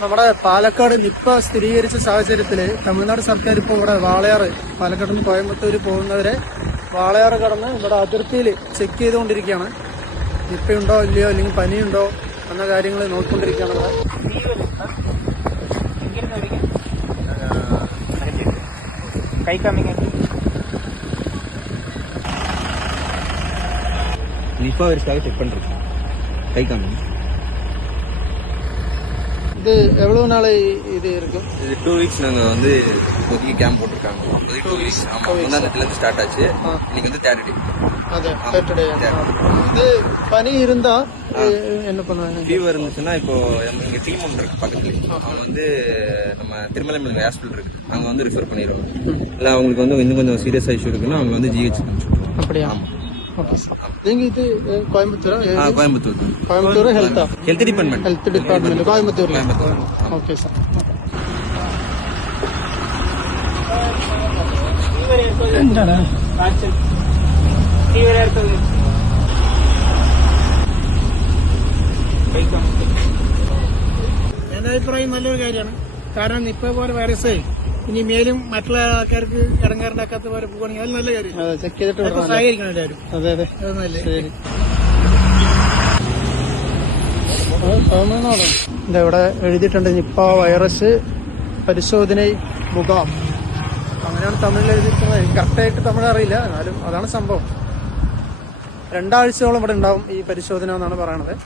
നമ്മുടെ പാലക്കാട് നിപ്പ സ്ഥിരീകരിച്ച സാഹചര്യത്തില് തമിഴ്നാട് സർക്കാർ ഇപ്പോൾ ഇവിടെ വാളയാറ്, പാലക്കാട് നിന്ന് കോയമ്പത്തൂര് പോകുന്നവരെ വാളയാറ് കടന്ന് ഇവിടെ അതിർത്തിയിൽ ചെക്ക് ചെയ്തുകൊണ്ടിരിക്കുകയാണ്. നിപ്പയുണ്ടോ ഇല്ലയോ അല്ലെങ്കിൽ പനിയുണ്ടോ എന്ന കാര്യങ്ങൾ നോക്കിക്കൊണ്ടിരിക്കുകയാണ് ഇവിടെ. நிப்பா வைரஸ்க்காக செக் பண்றது கை காமிங்க. இது எவ்வளவு நாள் இது இருக்கும்? இது 2 வீக்ஸ் நாங்க வந்து இப்போதைக்கு கேம்ப் போட்டிருக்காங்க. 2 வீக்ஸ் ஆமா, முந்தானத்துல இருந்து ஸ்டார்ட் ஆச்சு. இன்னைக்கு வந்து தேர்ட் டே. അതെ സാറ്റർഡേ. ഇത് പനി இருந்தா என்ன பண்ணுவாங்க? ஃபீவர் இருந்துச்சுன்னா இப்போ எங்க டீம் ஒன்று இருக்கு பக்கத்துல, அவங்க வந்து நம்ம திருமலை ஹாஸ்பிட்டல் இருக்கு, அங்க வந்து ரிஃபர் பண்ணிடுவாங்க. இல்லை அவங்களுக்கு வந்து இன்னும் கொஞ்சம் சீரியஸா இஷ்யூ இருக்குன்னா அவங்க வந்து ஜிஹெச். அப்படியா? Okay sir. நீங்க இது கோயம்புத்தூரா? கோயம்புத்தூர் ஹெல்த் டிபார்ட்மெண்ட் கோயம்புத்தூர்ல. Okay sir. എന്റെ അഭിപ്രായം നല്ലൊരു കാര്യമാണ്. കാരണം നിപ്പ പോലെ വൈറസ് ഇനി മേലും മറ്റുള്ള ആൾക്കാർക്ക് ഇടങ്ങാറുണ്ടാക്കാത്ത പോലെ പോവുകയാണെങ്കിൽ അത് നല്ല കാര്യം. ചെക്ക് ചെയ്തിട്ട് സഹകരിക്കണം എല്ലാവരും. അതെ അതെ, അത് നല്ല. ഇവിടെ എഴുതിയിട്ടുണ്ട് നിപ്പ വൈറസ് പരിശോധന മുഖാം, അങ്ങനെയാണ് തമിഴിൽ എഴുതിയിട്ടുള്ളത്. കറക്റ്റായിട്ട് തമിഴ് അറിയില്ല, എന്നാലും അതാണ് സംഭവം. 2 ആഴ്ചയോളം ഇവിടെ ഉണ്ടാവും ഈ പരിശോധന എന്നാണ് പറയണത്.